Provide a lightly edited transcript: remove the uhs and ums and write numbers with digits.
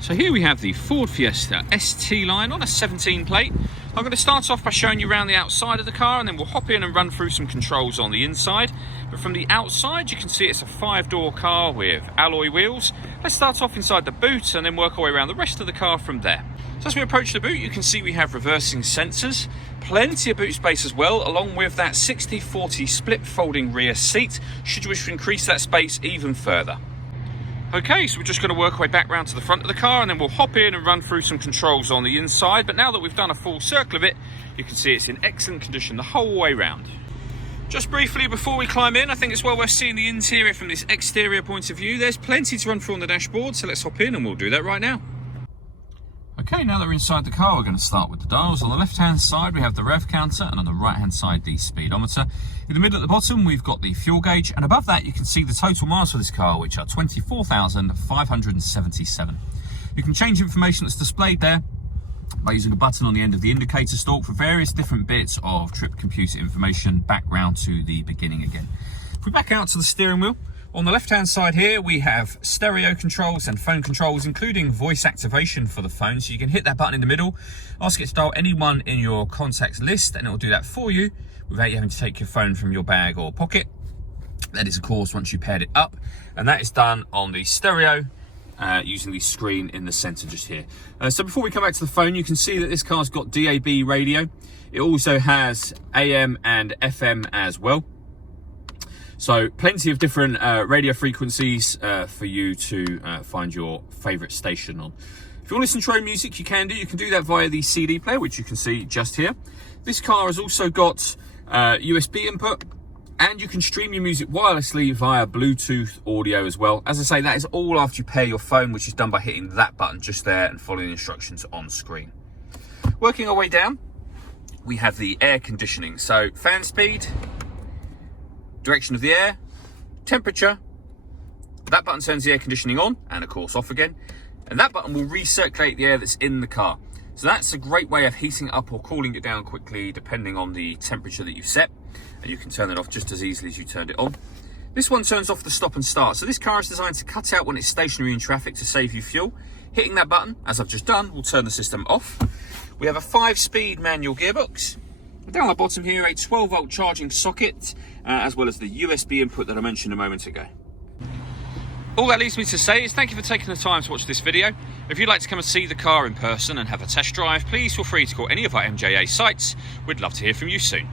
So here we have the Ford Fiesta ST line on a 17 plate. I'm going to start off by showing you around the outside of the car, and then we'll hop in and run through some controls on the inside. But from the outside you can see it's a 5-door car with alloy wheels. Let's start off inside the boot and then work our way around the rest of the car from there. So as we approach the boot, you can see we have reversing sensors, plenty of boot space as well, along with that 60/40 split folding rear seat, should you wish to increase that space even further. Okay, so we're just going to work our way back round to the front of the car, and then we'll hop in and run through some controls on the inside. But now that we've done a full circle of it, you can see it's in excellent condition the whole way round. Just briefly before we climb in, I think it's well worth seeing the interior from this exterior point of view. There's plenty to run through on the dashboard, so let's hop in and we'll do that right now. Okay, now that we're inside the car, we're going to start with the dials. On the left-hand side, we have the rev counter, and on the right-hand side, the speedometer. In the middle at the bottom, we've got the fuel gauge, and above that, you can see the total miles for this car, which are 24,577. You can change information that's displayed there by using a button on the end of the indicator stalk for various different bits of trip computer information back round to the beginning again. If we back out to the steering wheel, on the left-hand side here, we have stereo controls and phone controls, including voice activation for the phone. So you can hit that button in the middle, ask it to dial anyone in your contacts list, and it will do that for you without you having to take your phone from your bag or pocket. That is, of course, once you paired it up. And that is done on the stereo using the screen in the center just here. So before we come back to the phone, you can see that this car's got DAB radio. It also has AM and FM as well. So plenty of different radio frequencies for you to find your favorite station on. If you want to listen to your own music, you can do. You can do that via the CD player, which you can see just here. This car has also got USB input, and you can stream your music wirelessly via Bluetooth audio as well. As I say, that is all after you pair your phone, which is done by hitting that button just there and following the instructions on screen. Working our way down, we have the air conditioning. So fan speed, direction of the air, temperature. That button turns the air conditioning on and of course off again, and that button will recirculate the air that's in the car. So that's a great way of heating it up or cooling it down quickly depending on the temperature that you've set, and you can turn it off just as easily as you turned it on. This one turns off the stop and start. So this car is designed to cut out when it's stationary in traffic to save you fuel. Hitting that button, as I've just done, will turn the system off. We have a 5-speed manual gearbox. Down the bottom here, a 12-volt charging socket, as well as the USB input that I mentioned a moment ago. All that leaves me to say is thank you for taking the time to watch this video. If you'd like to come and see the car in person and have a test drive, please feel free to call any of our MJA sites. We'd love to hear from you soon.